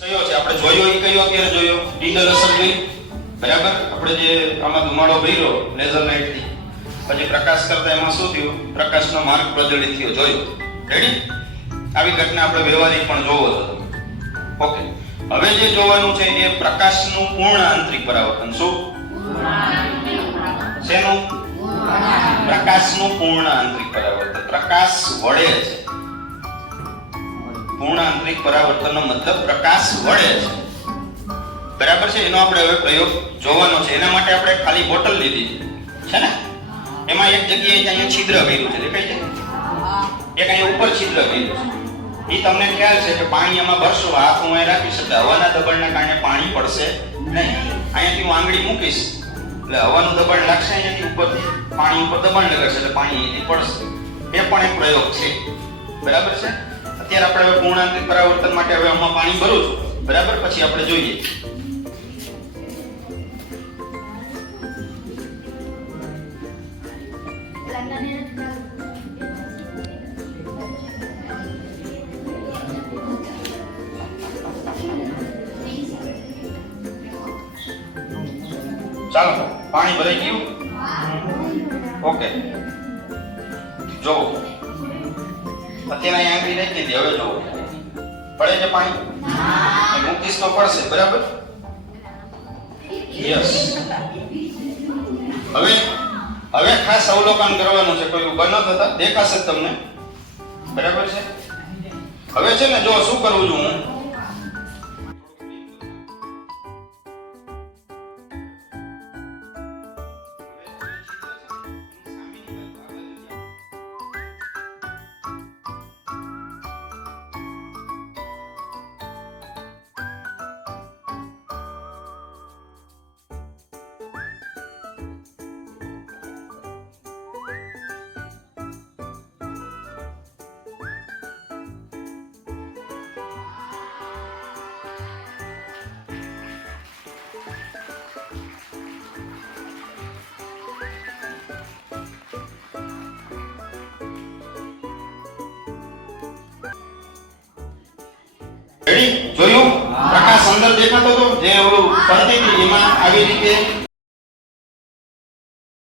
કયો છે આપણે જોયો એ કયો અત્યારે જોયો ડીડલ અસર જોઈ બરાબર આપણે જે આમાં ધુમાડો ભર્યો લેઝર લાઇટ થી પછી પ્રકાશ કરતા એમાં શું થયું પ્રકાશનો માર્ગ પ્રજ્વલિત થયો જોયો રેડી આવી ઘટના આપણે વ્યવહારિક પણ જોવો છો તમે ઓકે હવે જે જોવાનું છે એ પ્રકાશનું પૂર્ણ આંતરિક પરાવર્તન શું શેનું પ્રકાશનું પૂર્ણ આંતરિક પરાવર્તન પ્રકાશ વળે છે પૂર્ણ આંતરિક પરાવર્તનનો મતલબ પ્રકાશ વળે છે બરાબર છે એનો આપણે હવે પ્રયોગ જોવાનો છે એના માટે આપણે ખાલી બોટલ લીધી છે ને એમાં એક જગ્યાએ અહીંયા છિદ્ર કર્યું છે દેખાય છે એક અહીંયા ઉપર છિદ્ર કર્યું છે એ તમને ખ્યાલ છે કે પાણી આમાં ભરશો હાથ હું અહીં રાખી શકતા હવાના દબાણના કારણે પાણી પડશે નહીં અહીંયાથી હું આંગળી મૂકીશ એટલે હવાનું દબાણ લાગશે અહીંયાથી ઉપરથી પાણી ઉપર દબાણ લગાડશે એટલે પાણી અહીંથી પડશે એ પણ એક પ્રયોગ છે બરાબર છે અત્યારે આપણે હવે પૂર્ણાંકિત પરાવર્તન માટે હવે આમાં પાણી ભરું છું બરાબર પછી આપણે જોઈએ ચાલો પાણી ભરાઈ ગયું ઓકે જો અત્યારે અહીં આંગળી રાખી દીધી હવે જો પડે છે પાણી મૂકીશ તો પડશે બરાબર યસ હવે ખાસ અવલોકન કરવાનું છે કોઈ ઉભા ન થતા દેખાશે તમને બરાબર છે હવે છે ને જો શું કરું છું હું રેડી જોયું પ્રકાશ અંદર દેખાતો હતો જે ઓલું પડતી હતી એમાં આવી રીતે